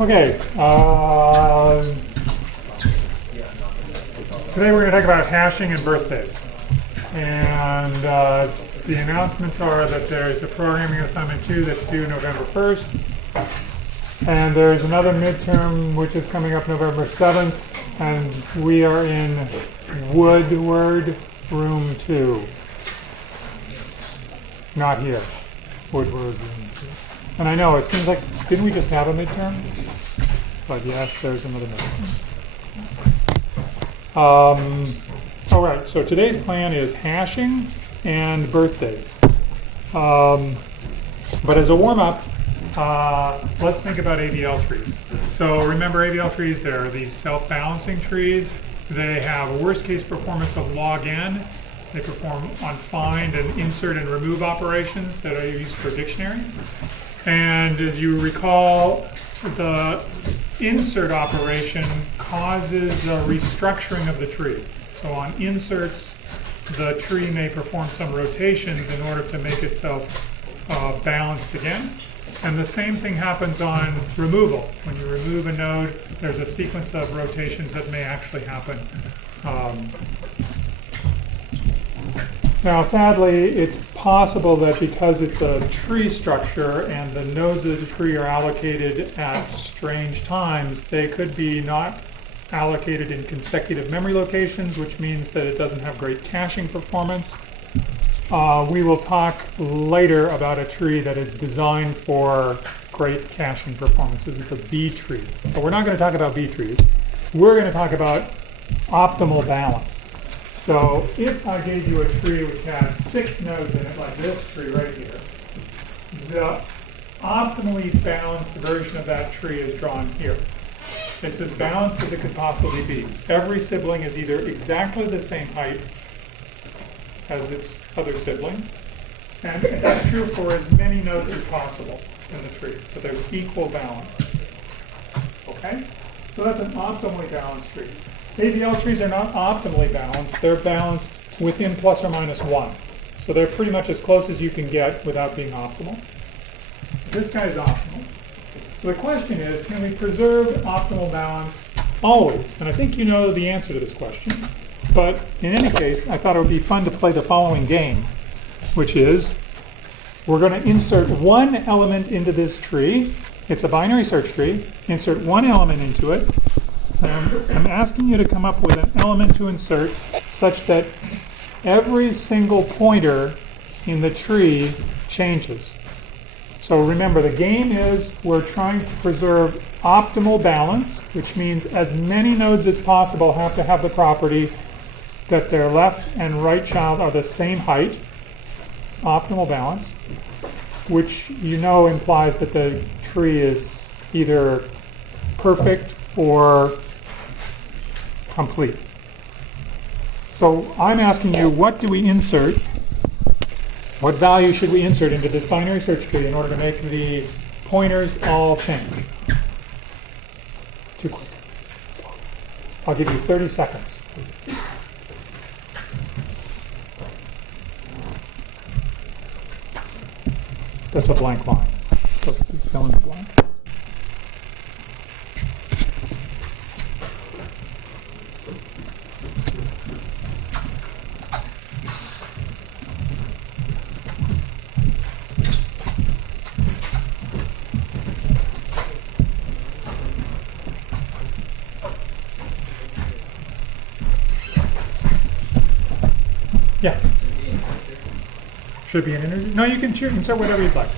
Okay, today we're going to talk about hashing and birthdays. And the announcements are that there's a programming assignment 2 that's due November 1st. And there's another midterm which is coming up November 7th. And we are in Woodward Room 2. Not here. Woodward Room 2. And I know, it seems like, didn't we just have a midterm? But yes, there's another midterm. All right, so today's plan is hashing and birthdays. But as a warm-up, let's think about AVL trees. So remember AVL trees, they're these self-balancing trees. They have a worst-case performance of log n. They perform on find and insert and remove operations that are used for dictionary. And as you recall, the insert operation causes a restructuring of the tree. So on inserts, the tree may perform some rotations in order to make itself balanced again. And the same thing happens on removal. When you remove a node, there's a sequence of rotations that may actually happen. Now, sadly, it's possible that because it's a tree structure and the nodes of the tree are allocated at strange times, they could be not allocated in consecutive memory locations, which means that it doesn't have great caching performance. We will talk later about a tree that is designed for great caching performance. This is the B tree. But we're not going to talk about B trees. We're going to talk about optimal balance. So if I gave you a tree which had 6 nodes in it, like this tree right here, the optimally balanced version of that tree is drawn here. It's as balanced as it could possibly be. Every sibling is either exactly the same height as its other sibling, and that's true for as many nodes as possible in the tree. So there's equal balance. Okay? So that's an optimally balanced tree. AVL trees are not optimally balanced. They're balanced within plus or minus 1. So they're pretty much as close as you can get without being optimal. This guy is optimal. So the question is, can we preserve optimal balance always? And I think you know the answer to this question. But in any case, I thought it would be fun to play the following game, which is we're going to insert one element into this tree. It's a binary search tree. Insert one element into it. I'm asking you to come up with an element to insert such that every single pointer in the tree changes. So remember, the game is we're trying to preserve optimal balance, which means as many nodes as possible have to have the property that their left and right child are the same height, optimal balance, which you know implies that the tree is either perfect or complete. So I'm asking you, what do we insert? What value should we insert into this binary search tree in order to make the pointers all change? Too quick. I'll give you 30 seconds. That's a blank line. Supposed to fill in the blank. Yeah. Should be an integer. No, you can insert whatever you'd like.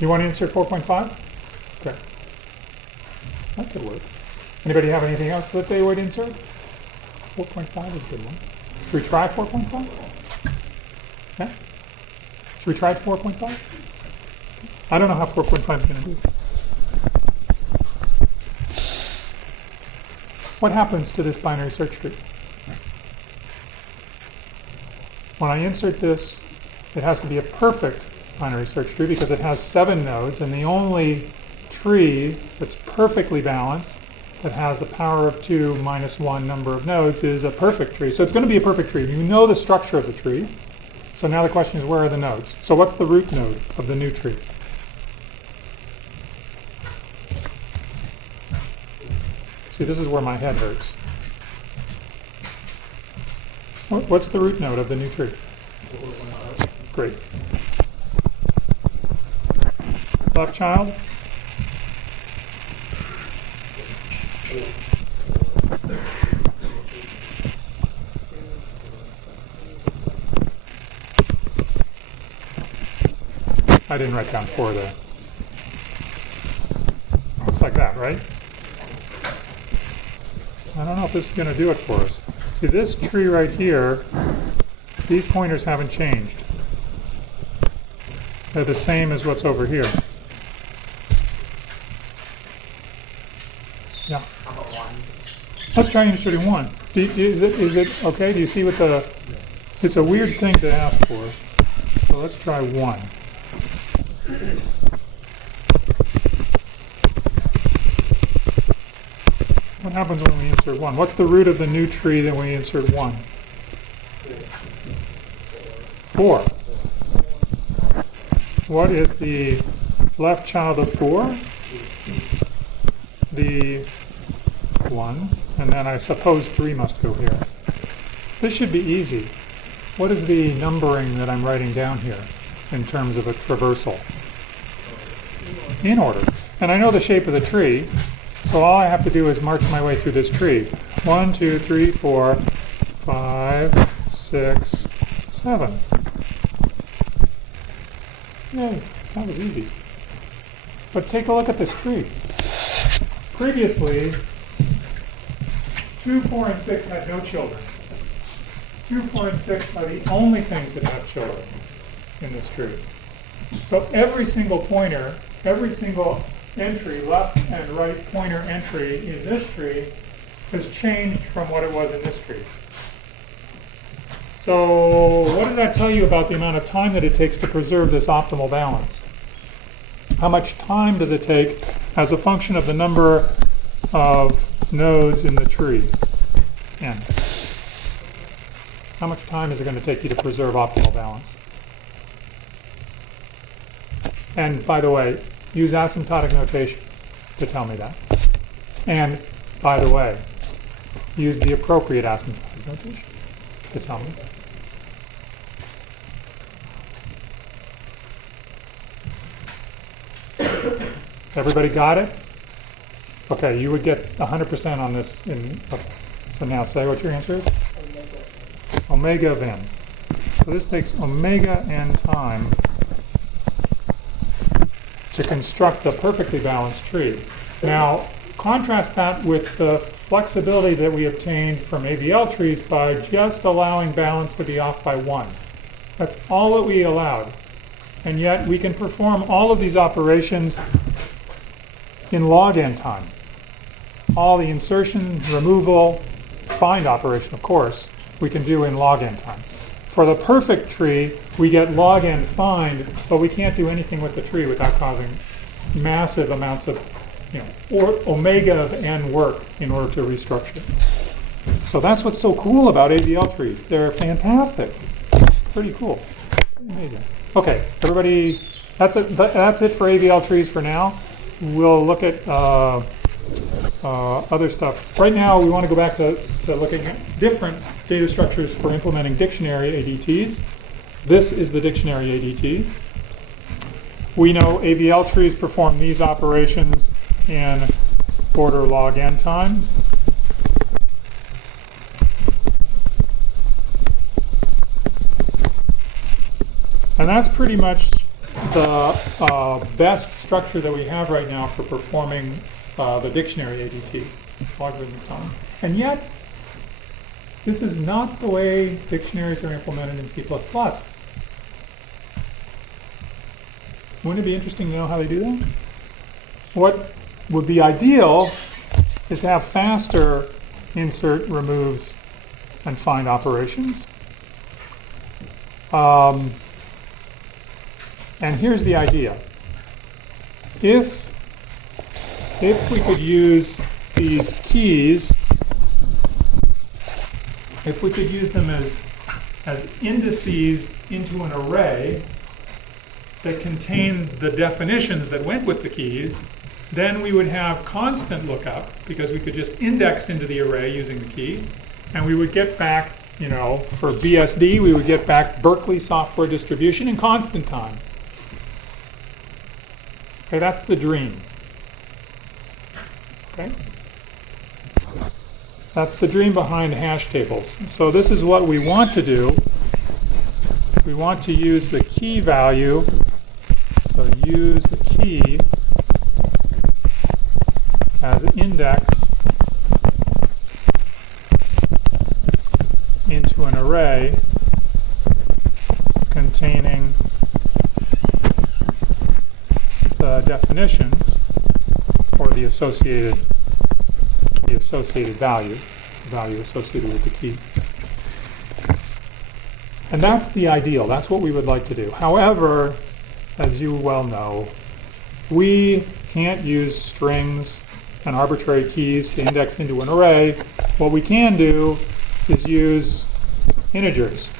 You want to insert 4.5? Okay. That could work. Anybody have anything else that they would insert? 4.5 is a good one. Should we try 4.5? Yeah? Should we try 4.5? I don't know how 4.5 is going to do. What happens to this binary search tree? When I insert this, it has to be a perfect binary search tree because it has 7 nodes, and the only tree that's perfectly balanced that has the power of 2 minus 1 number of nodes is a perfect tree. So it's going to be a perfect tree. You know the structure of the tree. So now the question is, where are the nodes? So what's the root node of the new tree? See, this is where my head hurts. What's the root node of the new tree? Great. Left child? I didn't write down 4 there. It's like that, right? I don't know if this is going to do it for us. See, this tree right here, these pointers haven't changed. They're the same as what's over here. Yeah. Let's try inserting 1. Is it okay? Do you see what the... It's a weird thing to ask for. So let's try 1. What happens when we insert 1? What's the root of the new tree that we insert 1? 4. What is the left child of 4? The 1. And then I suppose 3 must go here. This should be easy. What is the numbering that I'm writing down here in terms of a traversal? In order. And I know the shape of the tree. So all I have to do is march my way through this tree. 1, 2, 3, 4, 5, 6, 7. Yay, that was easy. But take a look at this tree. Previously, 2, 4, and 6 had no children. 2, 4, and 6 are the only things that have children in this tree. So every single pointer, every single entry, left and right pointer entry in this tree has changed from what it was in this tree. So what does that tell you about the amount of time that it takes to preserve this optimal balance? How much time does it take as a function of the number of nodes in the tree? N. How much time is it going to take you to preserve optimal balance? And by the way, use asymptotic notation to tell me that. And, by the way, use the appropriate asymptotic notation to tell me. Everybody got it? Okay, you would get 100% on this. So now say what your answer is. Omega of n. So this takes omega n time to construct a perfectly balanced tree. Now, contrast that with the flexibility that we obtained from AVL trees by just allowing balance to be off by 1. That's all that we allowed. And yet we can perform all of these operations in log n time. All the insertion, removal, find operation, of course, we can do in log n time. For the perfect tree, we get log n find, but we can't do anything with the tree without causing massive amounts of, or omega of n work in order to restructure. So that's what's so cool about AVL trees. They're fantastic. Pretty cool. Amazing. Okay, everybody, that's it for AVL trees for now. We'll look at other stuff. Right now, we want to go back to looking at different data structures for implementing dictionary ADTs. This is the dictionary ADT. We know AVL trees perform these operations in order log n time. And that's pretty much the best structure that we have right now for performing the dictionary ADT, logarithmic time. And yet, this is not the way dictionaries are implemented in C++. Wouldn't it be interesting to know how they do that? What would be ideal is to have faster insert, removes, and find operations. And here's the idea. If we could use these keys, if we could use them as indices into an array that contain the definitions that went with the keys, then we would have constant lookup because we could just index into the array using the key, and we would get back, you know, for BSD, we would get back Berkeley software distribution in constant time. Okay, that's the dream. Okay? That's the dream behind hash tables. So this is what we want to do. We want to use the key value. So use the key as an index into an array containing the definitions or the associated value associated with the key. And that's the ideal. That's what we would like to do. However, as you well know, we can't use strings and arbitrary keys to index into an array. What we can do is use integers.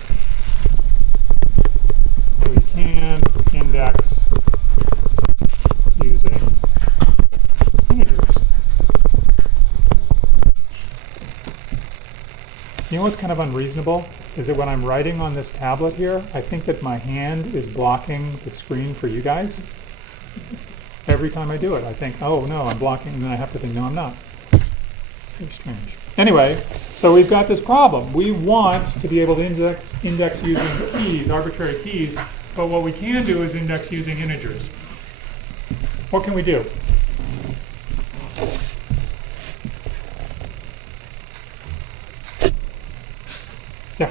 We can index using integers. You know what's kind of unreasonable? Is that when I'm writing on this tablet here, I think that my hand is blocking the screen for you guys. Every time I do it, I think, oh no, I'm blocking, and then I have to think, no, I'm not. It's very strange. Anyway, so we've got this problem. We want to be able to index using keys, arbitrary keys, but what we can do is index using integers. What can we do? Yeah.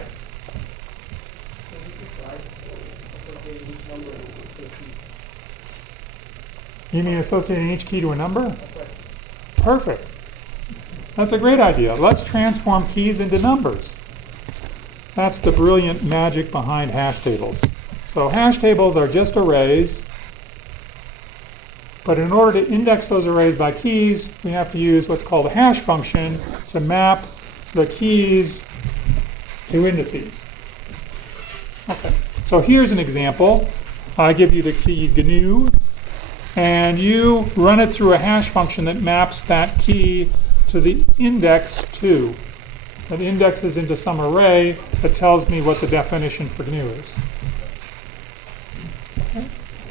You mean associating each key to a number? Perfect. That's a great idea. Let's transform keys into numbers. That's the brilliant magic behind hash tables. So hash tables are just arrays, but in order to index those arrays by keys, we have to use what's called a hash function to map the keys to indices. Okay, so here's an example. I give you the key GNU, and you run it through a hash function that maps that key to the index 2. That indexes into some array that tells me what the definition for GNU is. Okay.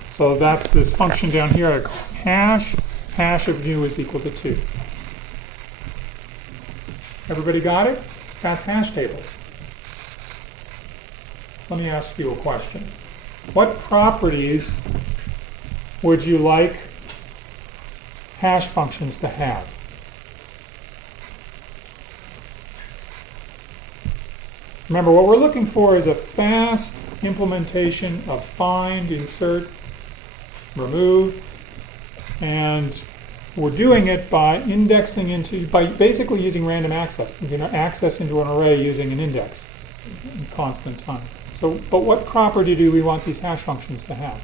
So that's this function down here, hash of GNU is equal to 2. Everybody got it? That's hash tables. Let me ask you a question. What properties would you like hash functions to have? Remember, what we're looking for is a fast implementation of find, insert, remove, and we're doing it by by basically using random access. You can access into an array using an index in constant time. So, but what property do we want these hash functions to have?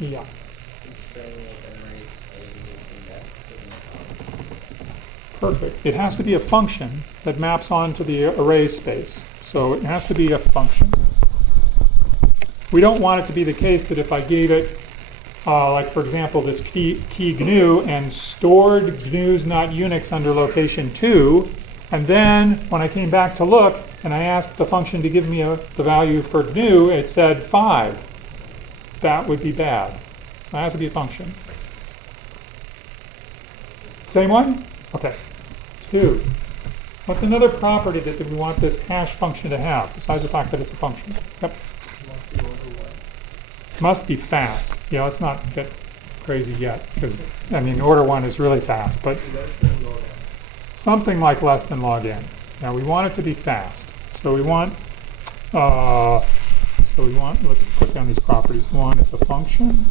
Yeah. Perfect. It has to be a function that maps onto the array space. So it has to be a function. We don't want it to be the case that if I gave it, like for example, this key GNU and stored GNU's not Unix under location 2, and then when I came back to look and I asked the function to give me the value for GNU, it said 5. That would be bad. So it has to be a function. Same one? Okay. 2. What's another property that we want this hash function to have, besides the fact that it's a function? Yep. Must be fast. Yeah, let's not get crazy yet, because, I mean, order 1 is really fast, but something like less than log n. Now, we want it to be fast. So we want, let's put down these properties. 1, it's a function.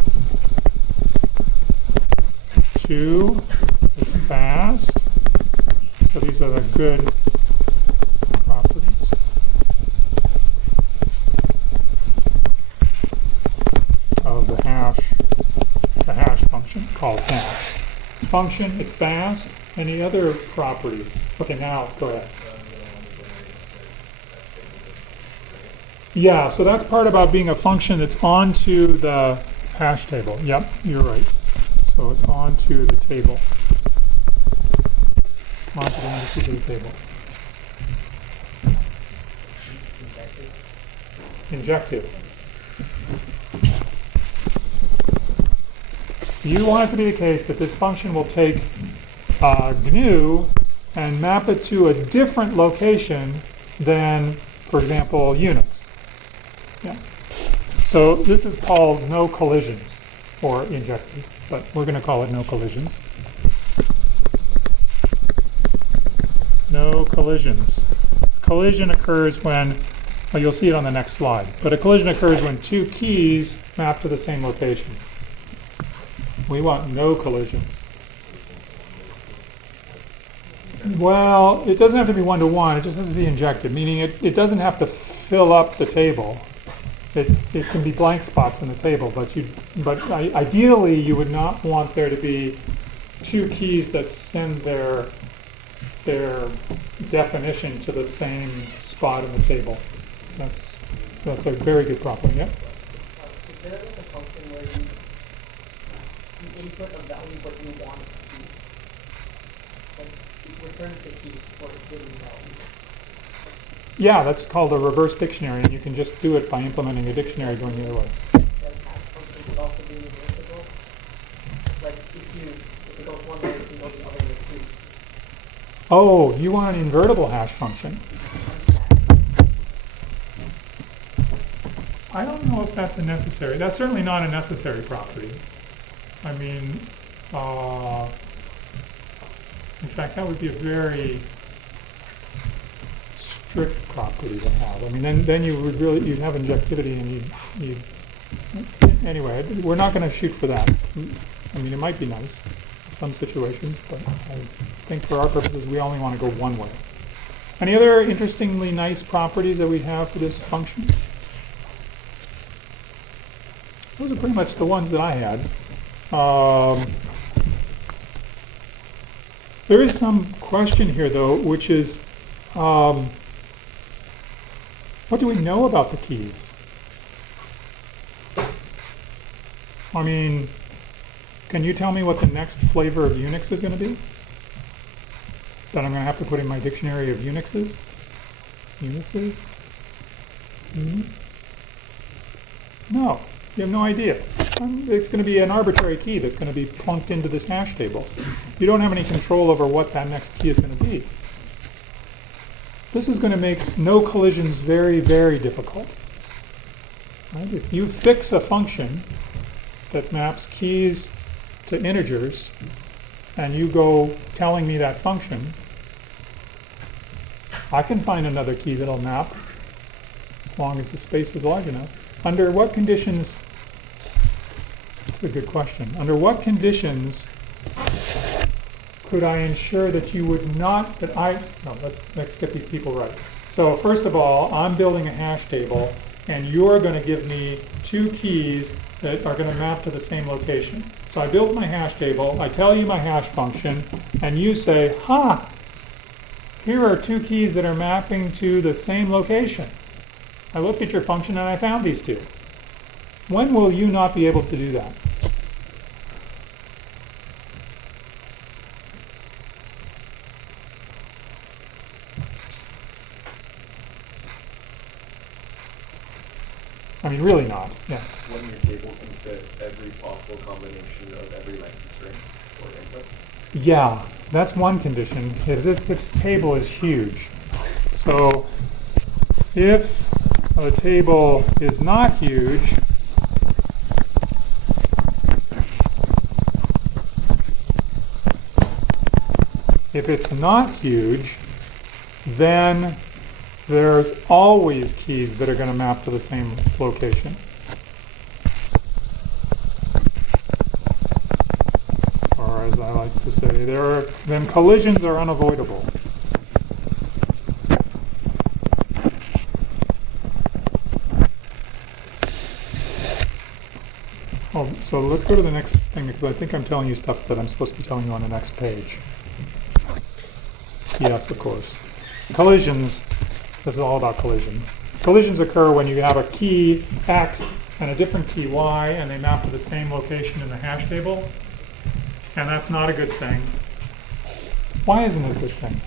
2, it's fast. So these are the good properties. Of the hash function called hash. Function, it's fast, Any other properties? Okay, now go ahead. Yeah, so that's part about being a function that's onto the hash table. Yep, you're right. So it's onto the table. Onto the indices of the table. Injective. You want it to be the case that this function will take GNU and map it to a different location than, for example, Unix. Yeah. So this is called no collisions, or injective, but we're going to call it no collisions. No collisions. Collision occurs when, well, you'll see it on the next slide, but a collision occurs when two keys map to the same location. We want no collisions. Well, it doesn't have to be one-to-one, it just has to be injective, meaning it doesn't have to fill up the table. It can be blank spots in the table, but ideally you would not want there to be two keys that send their definition to the same spot in the table. That's a very good problem. Yeah. Is there like a function where you input a value what you want it to be? Like it returns the key for a given value. Yeah, that's called a reverse dictionary, and you can just do it by implementing a dictionary going the other way. Then hash function would also be reversible. Like if it goes one way, it can go the other way too. Oh, you want an invertible hash function. I don't know if that's a necessary. That's certainly not a necessary property. I mean, in fact, that would be a very strict property to have. I mean, then you would really, you'd have injectivity, and you'd anyway, we're not going to shoot for that. I mean, it might be nice in some situations, but I think for our purposes, we only want to go one way. Any other interestingly nice properties that we have for this function? Those are pretty much the ones that I had. There is some question here, though, which is, what do we know about the keys? I mean, can you tell me what the next flavor of Unix is going to be? That I'm going to have to put in my dictionary of Unixes? Unices? No. You have no idea. It's going to be an arbitrary key that's going to be plunked into this hash table. You don't have any control over what that next key is going to be. This is going to make no collisions very, very difficult. Right? If you fix a function that maps keys to integers, and you go telling me that function, I can find another key that'll map as long as the space is large enough. Under what conditions, this is a good question, under what conditions could I ensure that you would not, let's get these people right. So first of all, I'm building a hash table, and you're going to give me two keys that are going to map to the same location. So I built my hash table, I tell you my hash function, and you say, here are two keys that are mapping to the same location. I looked at your function and I found these two. When will you not be able to do that? I mean, really not. Yeah. When your table can fit every possible combination of every length string or input? Yeah, that's one condition, is if this table is huge. So if a table is not huge, then there's always keys that are going to map to the same location. Or as I like to say, then collisions are unavoidable. Oh, so let's go to the next thing, because I think I'm telling you stuff that I'm supposed to be telling you on the next page. Yes, of course. Collisions, this is all about collisions. Collisions occur when you have a key X and a different key Y, and they map to the same location in the hash table. And that's not a good thing. Why isn't it a good thing?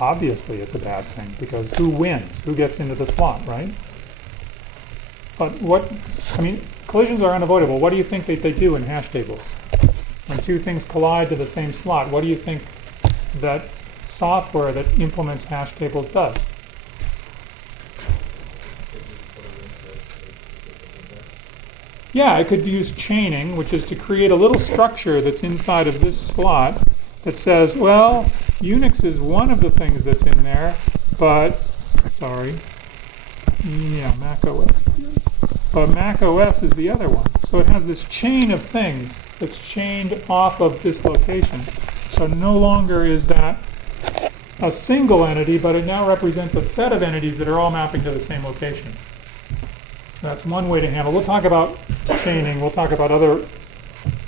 Obviously it's a bad thing, because who wins? Who gets into the slot, right? But collisions are unavoidable. What do you think that they do in hash tables? When two things collide to the same slot, what do you think that software that implements hash tables does? Yeah, it could use chaining, which is to create a little structure that's inside of this slot that says, well, Unix is one of the things that's in there, but, Mac OS. But Mac OS is the other one. So it has this chain of things that's chained off of this location. So no longer is that a single entity, but it now represents a set of entities that are all mapping to the same location. That's one way to handle. We'll talk about chaining. We'll talk about other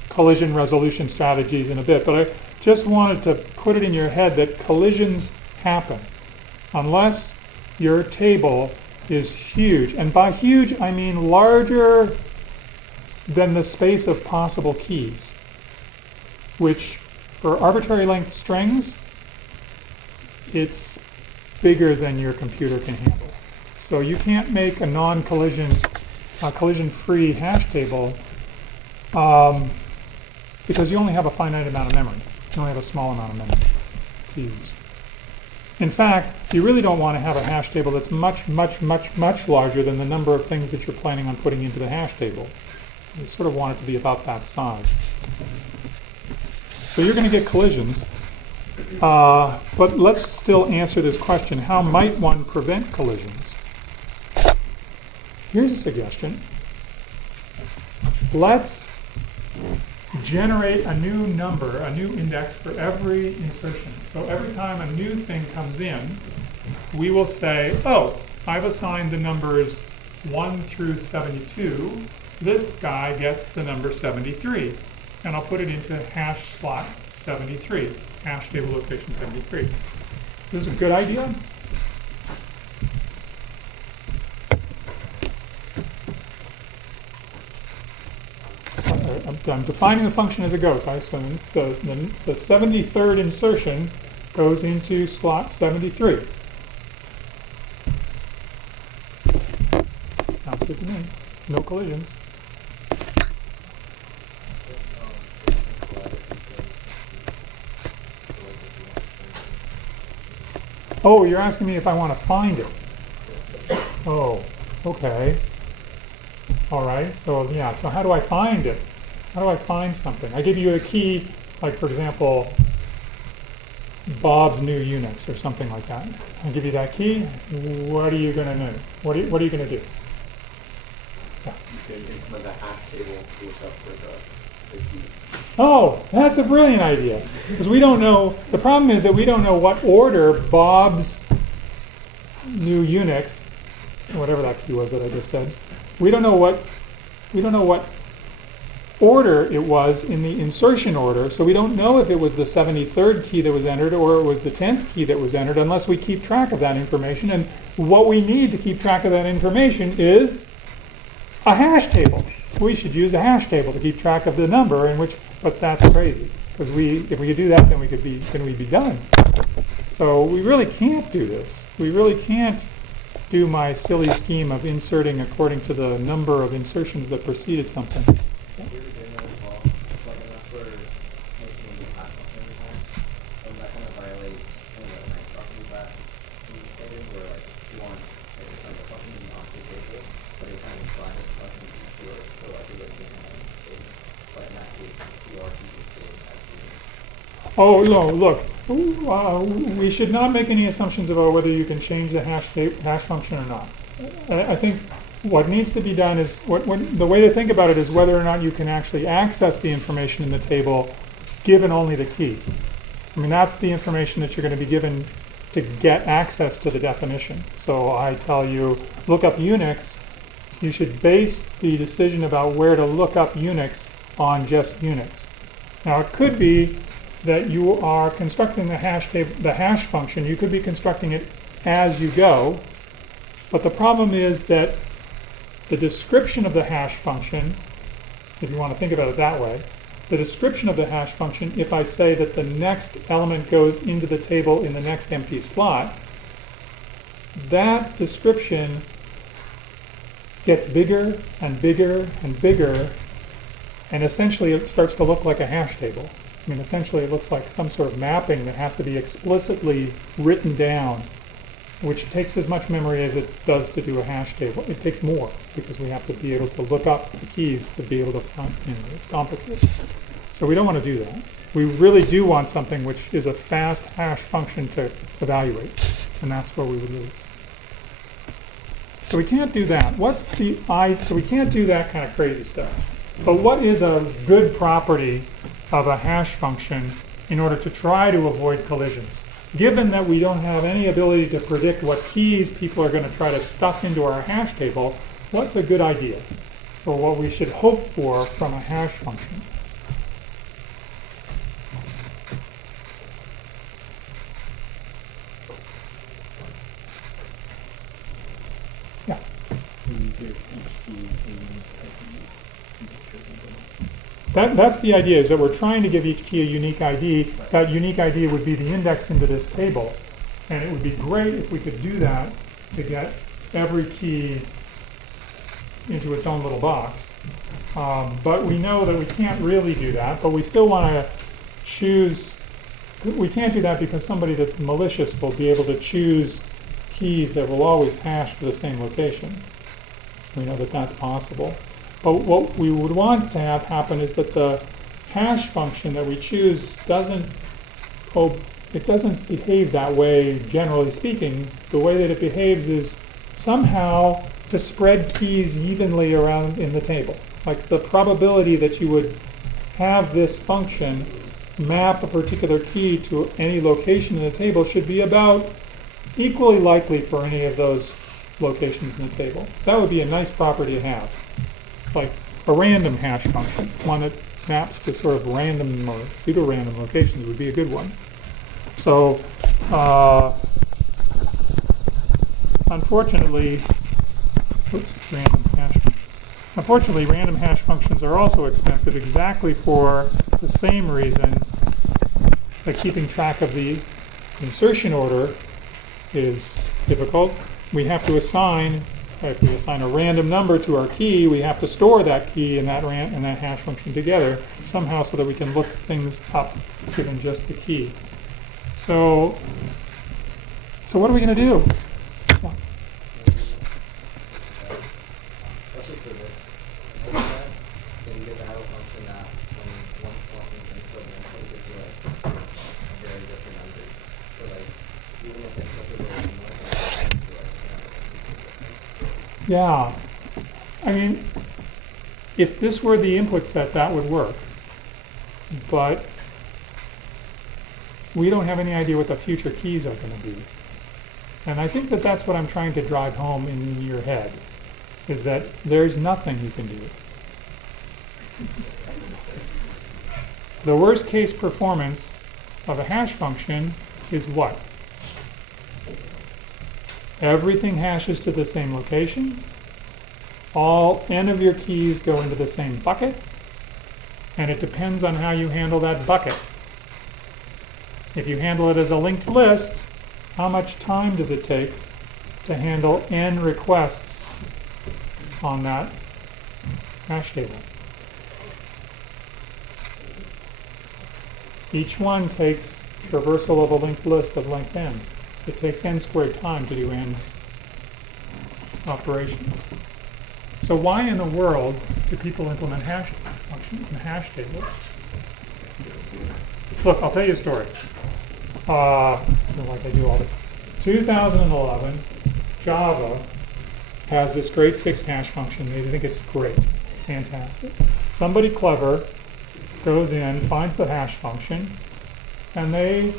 collision resolution strategies in a bit. But I just wanted to put it in your head that collisions happen unless your table is huge. And by huge, I mean larger than the space of possible keys, which for arbitrary length strings, it's bigger than your computer can handle. So you can't make a non-collision, collision-free hash table because you only have a finite amount of memory. You only have a small amount of memory to use. In fact, you really don't want to have a hash table that's much, much, much, much larger than the number of things that you're planning on putting into the hash table. You sort of want it to be about that size. So you're going to get collisions. But let's still answer this question. How might one prevent collisions? Here's a suggestion. Let's generate a new number, a new index for every insertion. So every time a new thing comes in, we will say, oh, I've assigned the numbers 1 through 72. This guy gets the number 73. And I'll put it into hash slot 73, hash table location 73. This is a good idea? I'm defining the function as it goes. So the 73rd insertion goes into slot 73. Sounds good to me. No collisions. Oh, you're asking me if I want to find it. Oh, okay. All right, so yeah, so how do I find it? How do I find something? I give you a key, like for example, Bob's new Unix or something like that. I give you that key. What are you going to do? What are you going to do? Yeah. You can implement a hash table to look up for the key. Oh, that's a brilliant idea. Because we don't know, the problem is that we don't know what order Bob's new Unix, whatever that key was that I just said, we don't know what order it was in the insertion order, so we don't know if it was the 73rd key that was entered or it was the 10th key that was entered unless we keep track of that information. And what we need to keep track of that information is a hash table. We should use a hash table to keep track of the number in which, but that's crazy, because if we could do that, then we'd be done. So we really can't do this. We really can't do my silly scheme of inserting according to the number of insertions that preceded something. Oh, no, look, we should not make any assumptions about whether you can change the hash function or not. I think what needs to be done is, the way to think about it is whether or not you can actually access the information in the table given only the key. I mean, that's the information that you're going to be given to get access to the definition. So I tell you, look up Unix. You should base the decision about where to look up Unix on just Unix. Now, it could be that you are constructing the hash function. You could be constructing it as you go, but the problem is that the description of the hash function, if you want to think about it that way, the description of the hash function, if I say that the next element goes into the table in the next empty slot, that description gets bigger and bigger and bigger, and essentially it starts to look like a hash table. I mean, essentially it looks like some sort of mapping that has to be explicitly written down, which takes as much memory as it does to do a hash table. It takes more, because we have to be able to look up the keys to be able to find, it's complicated. So we don't want to do that. We really do want something which is a fast hash function to evaluate, and that's where we would lose. So we can't do that. So we can't do that kind of crazy stuff. But what is a good property of a hash function in order to try to avoid collisions? Given that we don't have any ability to predict what keys people are going to try to stuff into our hash table, what's a good idea for what we should hope for from a hash function? Yeah. That's the idea, is that we're trying to give each key a unique ID. That unique ID would be the index into this table. And it would be great if we could do that to get every key into its own little box. But we know that we can't really do that, but we still want to choose. We can't do that because somebody that's malicious will be able to choose keys that will always hash to the same location. We know that that's possible. But what we would want to have happen is that the hash function that we choose doesn't behave that way, generally speaking. The way that it behaves is somehow to spread keys evenly around in the table. Like the probability that you would have this function map a particular key to any location in the table should be about equally likely for any of those locations in the table. That would be a nice property to have. Like a random hash function, one that maps to sort of random or pseudo-random locations would be a good one. So, unfortunately, random hash functions are also expensive exactly for the same reason that keeping track of the insertion order is difficult. We have to assign. If we assign a random number to our key, we have to store that key and that hash function together somehow so that we can look things up given just the key. So what are we going to do? Yeah. Especially for this format, can you get the arrow function that when one slot is input and output gives you like a very different number. So like even if it's such a very similar Yeah. I mean, if this were the input set, that would work. But we don't have any idea what the future keys are going to be. And I think that that's what I'm trying to drive home in your head, is that there's nothing you can do. The worst case performance of a hash function is what? Everything hashes to the same location. All n of your keys go into the same bucket. And it depends on how you handle that bucket. If you handle it as a linked list, how much time does it take to handle n requests on that hash table? Each one takes traversal of a linked list of length n. It takes n squared time to do n operations. So why in the world do people implement hash functions and hash tables? Look, I'll tell you a story. Like I do all the time. 2011, Java has this great fixed hash function. They think it's great, fantastic. Somebody clever goes in, finds the hash function, and they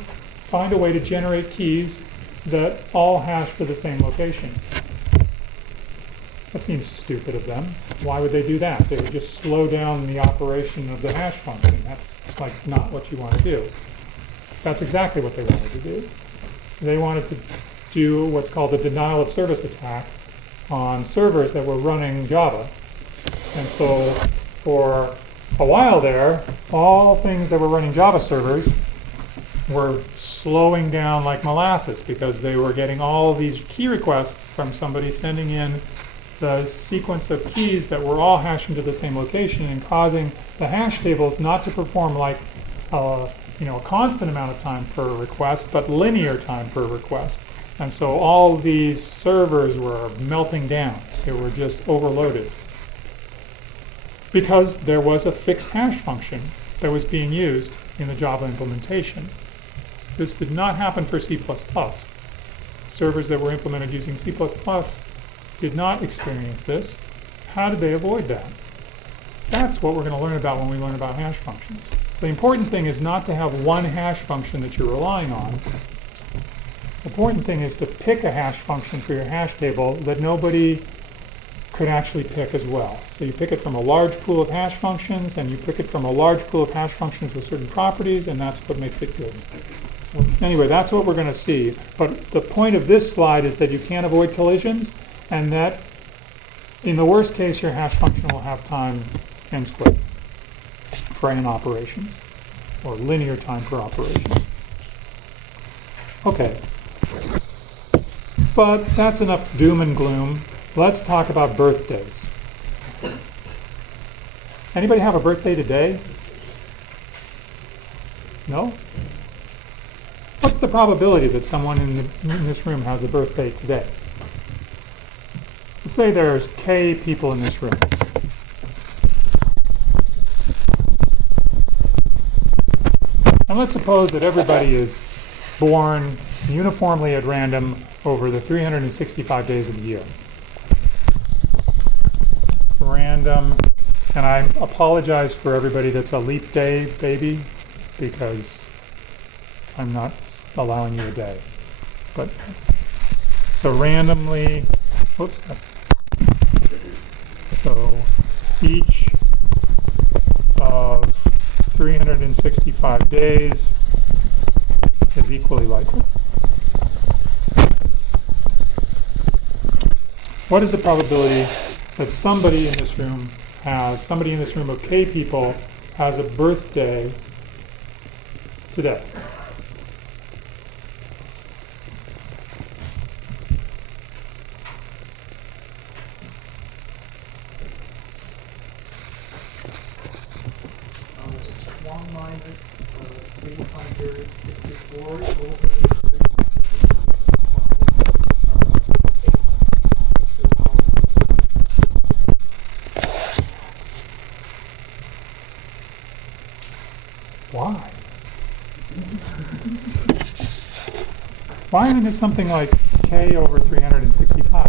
find a way to generate keys that all hash to the same location. That seems stupid of them. Why would they do that? They would just slow down the operation of the hash function. That's like not what you want to do. That's exactly what they wanted to do. They wanted to do what's called a denial of service attack on servers that were running Java. And so for a while there, all things that were running Java servers were slowing down like molasses because they were getting all these key requests from somebody sending in the sequence of keys that were all hashing to the same location and causing the hash tables not to perform like a constant amount of time per request, but linear time per request. And so all these servers were melting down. They were just overloaded because there was a fixed hash function that was being used in the Java implementation. This did not happen for C++. Servers that were implemented using C++ did not experience this. How did they avoid that? That's what we're going to learn about when we learn about hash functions. So the important thing is not to have one hash function that you're relying on. The important thing is to pick a hash function for your hash table that nobody could actually pick as well. So you pick it from a large pool of hash functions, and you pick it from a large pool of hash functions with certain properties, and that's what makes it good. So anyway, that's what we're going to see. But the point of this slide is that you can't avoid collisions, and that in the worst case, your hash function will have time n squared for n operations, or linear time per operation. Okay. But that's enough doom and gloom. Let's talk about birthdays. Anybody have a birthday today? No? What's the probability that someone in this room has a birthday today? Let's say there's K people in this room. And let's suppose that everybody is born uniformly at random over the 365 days of the year. Random, and I apologize for everybody that's a leap day baby, because I'm not allowing you a day. But so randomly, whoops, so each of 365 days is equally likely. What is the probability that somebody in this room of K people has a birthday today? One minus 364 over 365. Why? Why isn't it something like K over 365?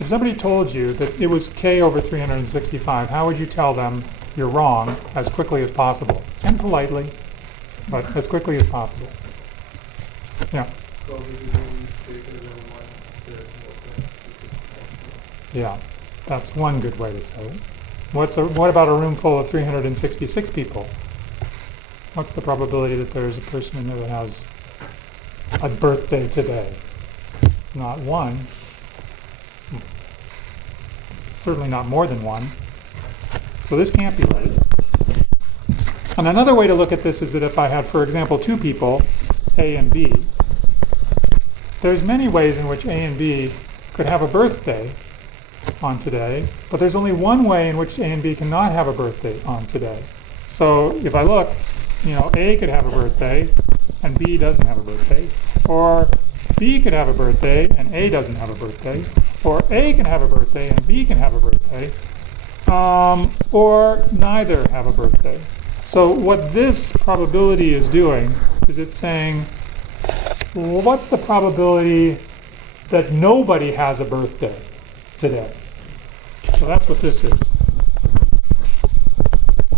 If somebody told you that it was K over 365, how would you tell them you're wrong as quickly as possible? And politely, but as quickly as possible. Yeah. Yeah, that's one good way to say it. What about a room full of 366 people? What's the probability that there's a person in there that has a birthday today? It's not one. Certainly not more than one. So this can't be right. And another way to look at this is that if I had, for example, two people, A and B, there's many ways in which A and B could have a birthday on today, but there's only one way in which A and B cannot have a birthday on today. So if I look, A could have a birthday and B doesn't have a birthday, or B could have a birthday and A doesn't have a birthday, or A can have a birthday and B can have a birthday, or neither have a birthday. So what this probability is doing is it's saying, well, what's the probability that nobody has a birthday today? So that's what this is.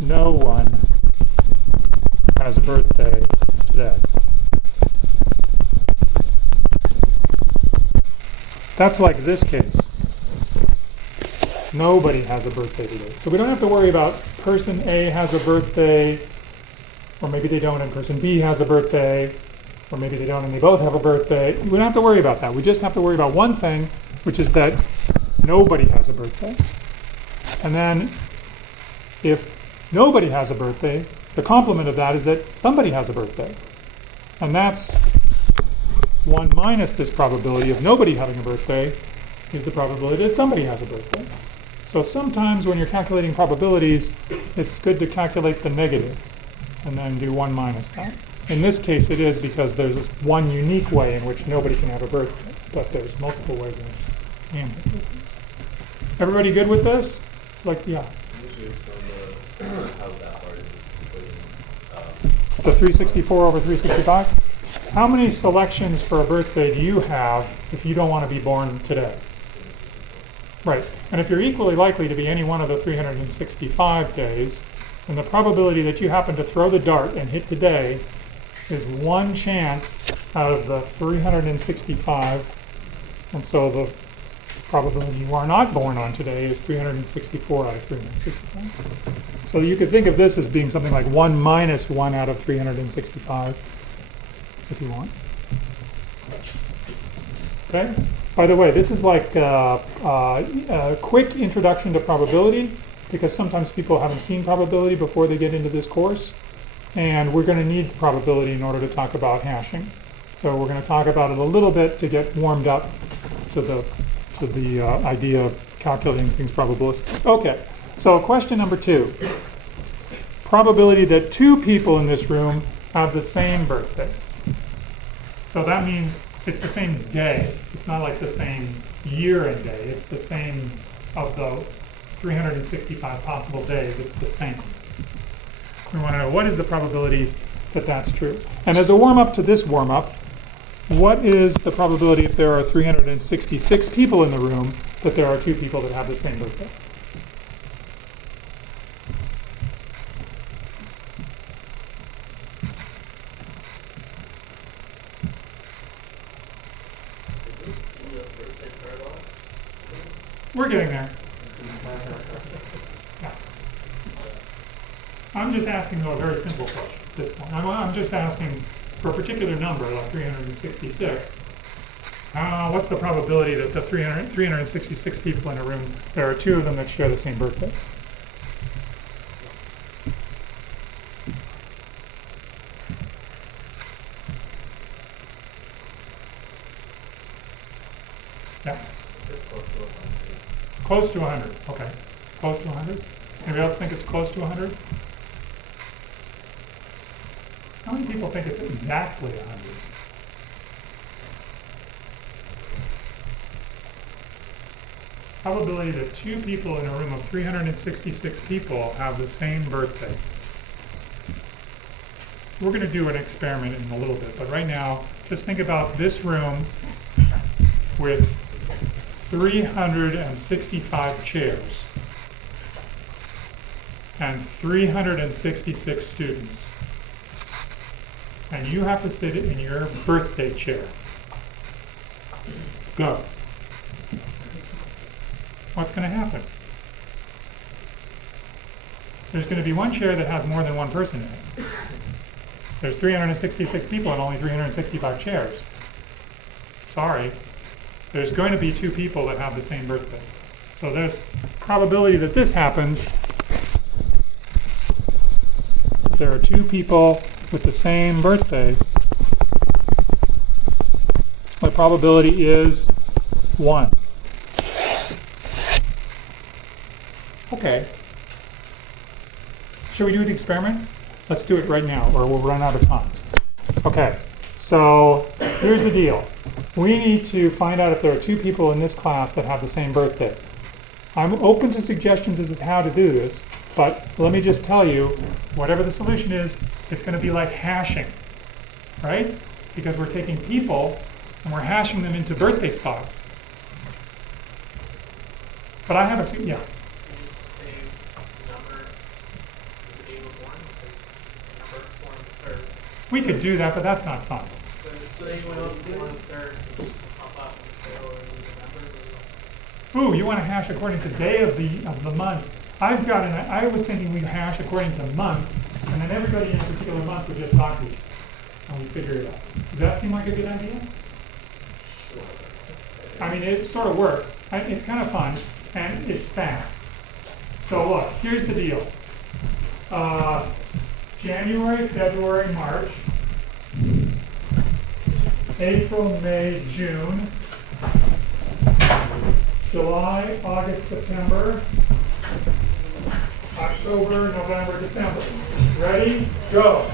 No one has a birthday today. That's like this case. Nobody has a birthday today. So we don't have to worry about person A has a birthday, or maybe they don't, and person B has a birthday, or maybe they don't and they both have a birthday. We don't have to worry about that. We just have to worry about one thing, which is that nobody has a birthday. And then if nobody has a birthday, the complement of that is that somebody has a birthday. And that's 1 minus this probability of nobody having a birthday is the probability that somebody has a birthday. So sometimes when you're calculating probabilities, it's good to calculate the negative and then do 1 minus that. In this case, it is because there's one unique way in which nobody can have a birthday, but there's multiple ways in which you can have birthdays. Everybody good with this? It's like, yeah. Usually explain how that part is equating. The 364 over 365? How many selections for a birthday do you have if you don't want to be born today? Right. And if you're equally likely to be any one of the 365 days, then the probability that you happen to throw the dart and hit today is 1 chance out of the 365. And so the probability you are not born on today is 364 out of 365. So you could think of this as being something like 1 minus 1 out of 365, if you want. Okay? By the way, this is like a quick introduction to probability, because sometimes people haven't seen probability before they get into this course. And we're going to need probability in order to talk about hashing. So we're going to talk about it a little bit to get warmed up to the idea of calculating things probabilistic. Okay, so question number 2. Probability that 2 people in this room have the same birthday. So that means it's the same day. It's not like the same year and day. It's the same of the 365 possible days. It's the same. We want to know what is the probability that that's true. And as a warm-up to this warm-up, what is the probability if there are 366 people in the room that there are 2 people that have the same birthday? We're getting there. Yeah. I'm just asking though a very simple question at this point. I'm just asking for a particular number, like 366. What's the probability that the 366 people in a room, there are 2 of them that share the same birthday? Yeah. Close to 100. Okay. Close to 100. Anybody else think it's close to 100? How many people think it's exactly 100? Probability that 2 people in a room of 366 people have the same birthday. We're going to do an experiment in a little bit, but right now, just think about this room with 365 chairs and 366 students. And you have to sit in your birthday chair. Go. What's going to happen? There's going to be one chair that has more than one person in it. There's 366 people and only 365 chairs. Sorry. There's going to be 2 people that have the same birthday. So there's probability that this happens. If there are 2 people with the same birthday, the probability is 1. Okay. Should we do the experiment? Let's do it right now, or we'll run out of time. Okay, so here's the deal. We need to find out if there are 2 people in this class that have the same birthday. I'm open to suggestions as to how to do this, but let me just tell you, whatever the solution is, it's going to be like hashing, right? Because we're taking people and we're hashing them into birthday spots. But I have a, yeah. We could do that, but that's not fun. So anyone else do 1/3 pop up and say, oh, ooh, you want to hash according to day of the month. I was thinking we hash according to month, and then everybody in a particular month would just talk to each other, and we figure it out. Does that seem like a good idea? I mean, it sort of works. It's kind of fun, and it's fast. So look, here's the deal. January, February, March, April, May, June, July, August, September, October, November, December. Ready? Go.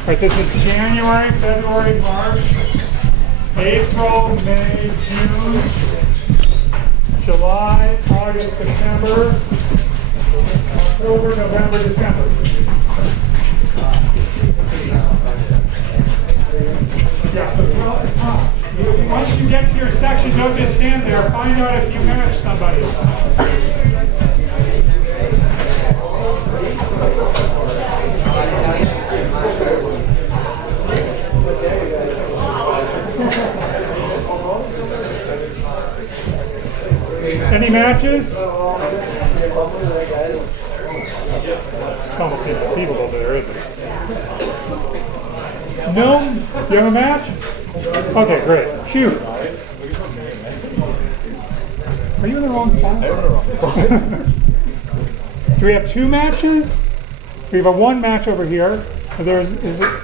All right, this is January, February, March, April, May, June, July, August, September, October, November, December. Yeah, so once you get to your section, don't just stand there. Find out if you match somebody. Any matches? It's almost inconceivable that there isn't. No? You have a match? Okay, great. Phew. Are you in the wrong spot? Do we have two matches? We have a one match over here. Is it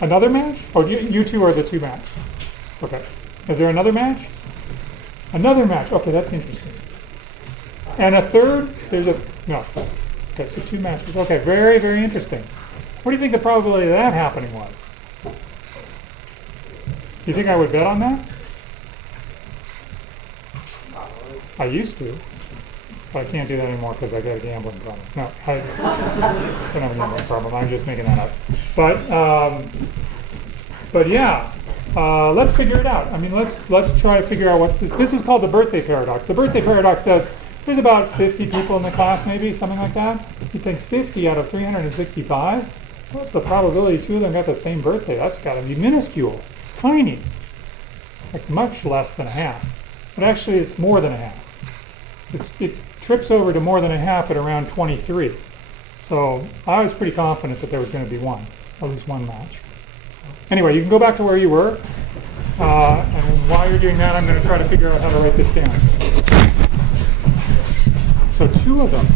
another match? Oh, you two are the two match. Okay. Is there another match? Another match. Okay, that's interesting. And a third? No. Okay, so two matches. Okay, very, very interesting. What do you think the probability of that happening was? You think I would bet on that? I used to. But I can't do that anymore because I got a gambling problem. No, I don't have a gambling problem. I'm just making that up. But yeah. Let's figure it out. I mean, let's try to figure out what's this. This is called the birthday paradox. The birthday paradox says there's about 50 people in the class, maybe, something like that. You think 50 out of 365? What's the probability two of them got the same birthday? That's got to be minuscule, tiny, like much less than a half. But actually, it's more than a half. It trips over to more than a half at around 23. So I was pretty confident that there was going to be one, at least one match. Anyway, you can go back to where you were, and while you're doing that, I'm going to try to figure out how to write this down. So two of them.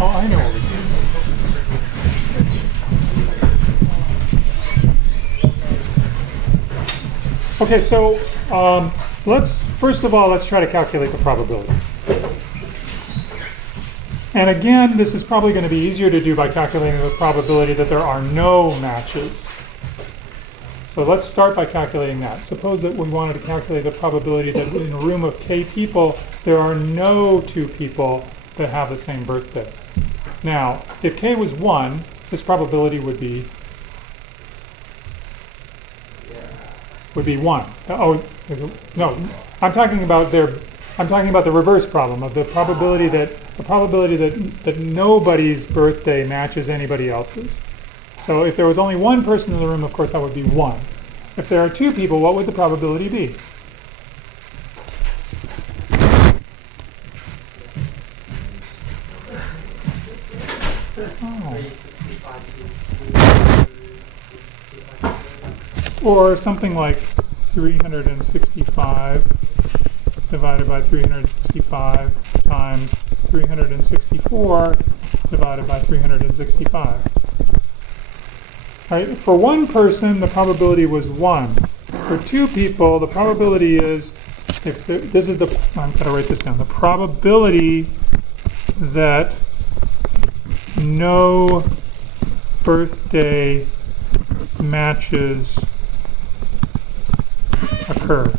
Oh, I know what we do. Okay, so first of all, let's try to calculate the probability. And again, this is probably going to be easier to do by calculating the probability that there are no matches. So let's start by calculating that. Suppose that we wanted to calculate the probability that in a room of k people, there are no two people that have the same birthday. Now, if k was 1, this probability would be 1. Oh, no, I'm talking about the reverse problem of the probability that nobody's birthday matches anybody else's. So if there was only one person in the room, of course, that would be 1. If there are two people, what would the probability be? Or something like 365 divided by 365 times 364 divided by 365. Right? For one person, the probability was 1. For two people, the probability is, I'm going to write this down, the probability that no birthday matches occur.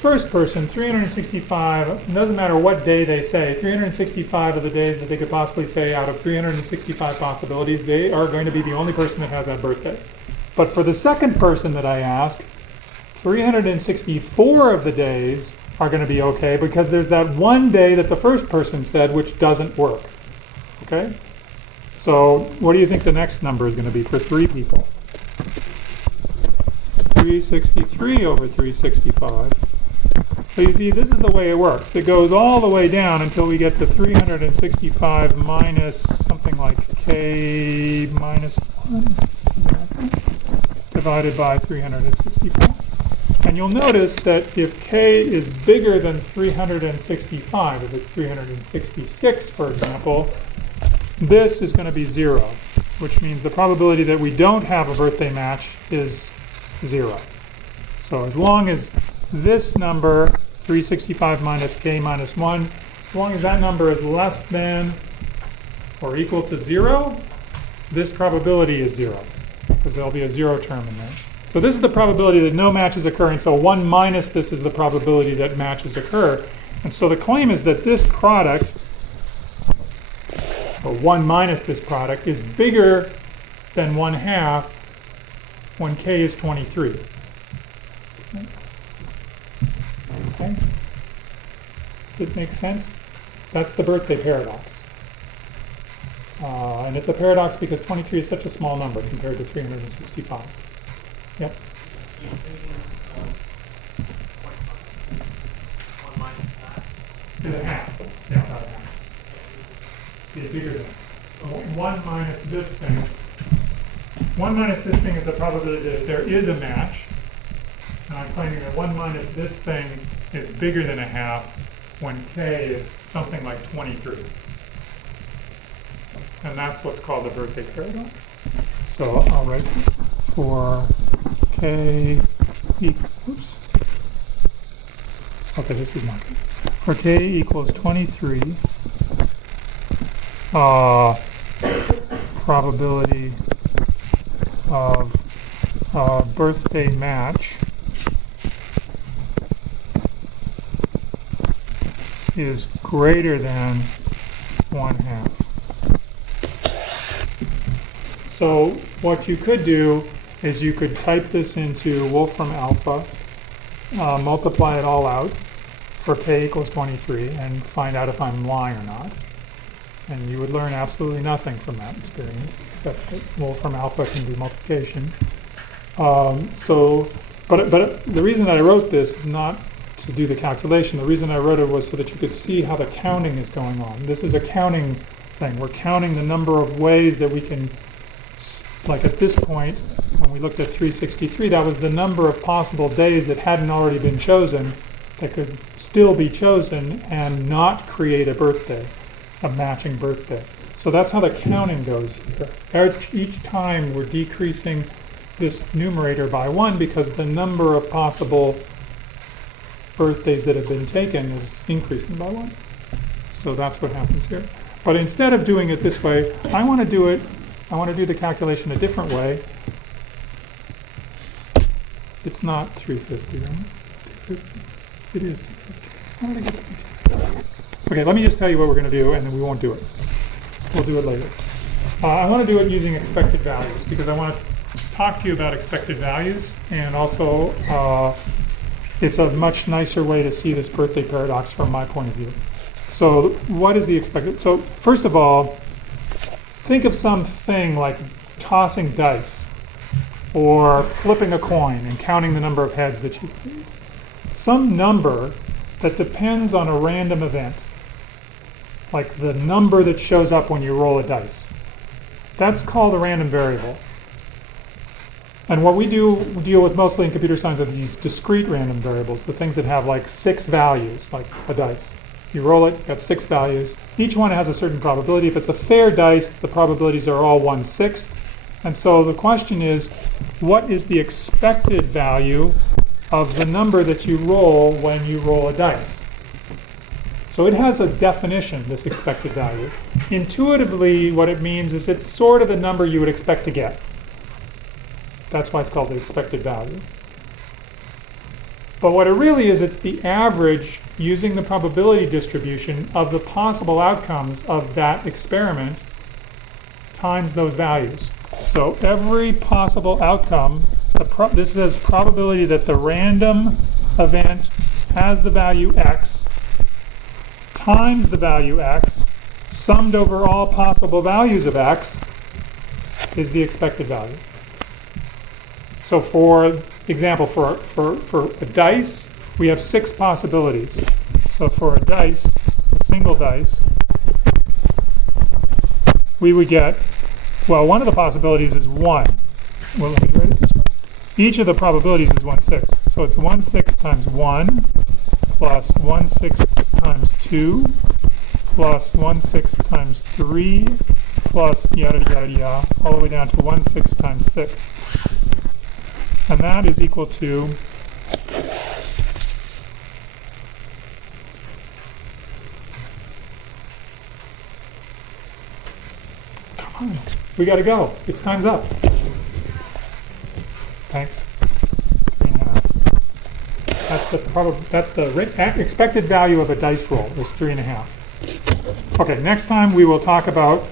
first person, 365, it doesn't matter what day they say, 365 of the days that they could possibly say out of 365 possibilities, they are going to be the only person that has that birthday. But for the second person that I ask, 364 of the days are going to be okay because there's that one day that the first person said which doesn't work. Okay? So what do you think the next number is going to be for 3 people? 363 over 365. So you see, this is the way it works. It goes all the way down until we get to 365 minus something like k minus 1 divided by 365. And you'll notice that if k is bigger than 365, if it's 366, for example, this is going to be 0, which means the probability that we don't have a birthday match is 0. So as long as this number, 365 minus k minus 1, as long as that number is less than or equal to 0, this probability is 0, because there'll be a 0 term in there. So this is the probability that no matches occur, and so 1 minus this is the probability that matches occur. And so the claim is that this product, or 1 minus this product, is bigger than 1/2 when k is 23. Okay? Does it make sense? That's the birthday paradox. And it's a paradox because 23 is such a small number compared to 365. Yep. One minus that. Is a half. Yeah, about a half. Be bigger than 1 minus this thing. 1 minus this thing is the probability that there is a match. And I'm claiming that 1 minus this thing is bigger than a half when k is something like 23. And that's what's called the birthday paradox. So I'll write for k equals, okay, this is marked. For k equals 23, probability of birthday match is greater than 1/2. So what you could do is you could type this into Wolfram Alpha, multiply it all out for k equals 23, and find out if I'm lying or not. And you would learn absolutely nothing from that experience, except that Wolfram Alpha can do multiplication. But the reason that I wrote this is not to do the calculation. The reason I wrote it was so that you could see how the counting is going on. This is a counting thing. We're counting the number of ways that we can, like at this point, when we looked at 363, that was the number of possible days that hadn't already been chosen that could still be chosen and not create a birthday, a matching birthday. So that's how the counting goes here. Each time we're decreasing this numerator by 1 because the number of possible birthdays that have been taken is increasing by 1. So that's what happens here. But instead of doing it this way, I want to do the calculation a different way. It's not 350, right? It is 350. How did I get it? Okay, let me just tell you what we're going to do, and then we won't do it. We'll do it later. I want to do it using expected values, because I want to talk to you about expected values, and also it's a much nicer way to see this birthday paradox from my point of view. So what is the expected? So first of all, think of something like tossing dice or flipping a coin and counting the number of heads that you get. Some number that depends on a random event, like the number that shows up when you roll a dice. That's called a random variable. And what we deal with mostly in computer science are these discrete random variables, the things that have like 6 values, like a dice. You roll it, got 6 values. Each one has a certain probability. If it's a fair dice, the probabilities are all 1/6. And so the question is, what is the expected value of the number that you roll when you roll a dice? So it has a definition, this expected value. Intuitively, what it means is it's sort of the number you would expect to get. That's why it's called the expected value. But what it really is, it's the average using the probability distribution of the possible outcomes of that experiment times those values. So every possible outcome, this says probability that the random event has the value x times the value x summed over all possible values of x is the expected value. So for example, for a dice, we have 6 possibilities. So for a dice, a single dice, we would get, well, one of the possibilities is 1. Well, let me write it this way. Each of the probabilities is 1/6. So it's 1/6 times 1 plus 1/6 times 2 plus 1/6 times 3 plus yada yada yada, all the way down to 1/6 times 6. And that is equal to come on, we gotta go. It's time's up. Thanks. 3.5. That's the expected value of a dice roll is 3.5. Okay, next time we will talk about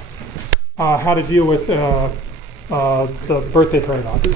how to deal with the birthday paradox.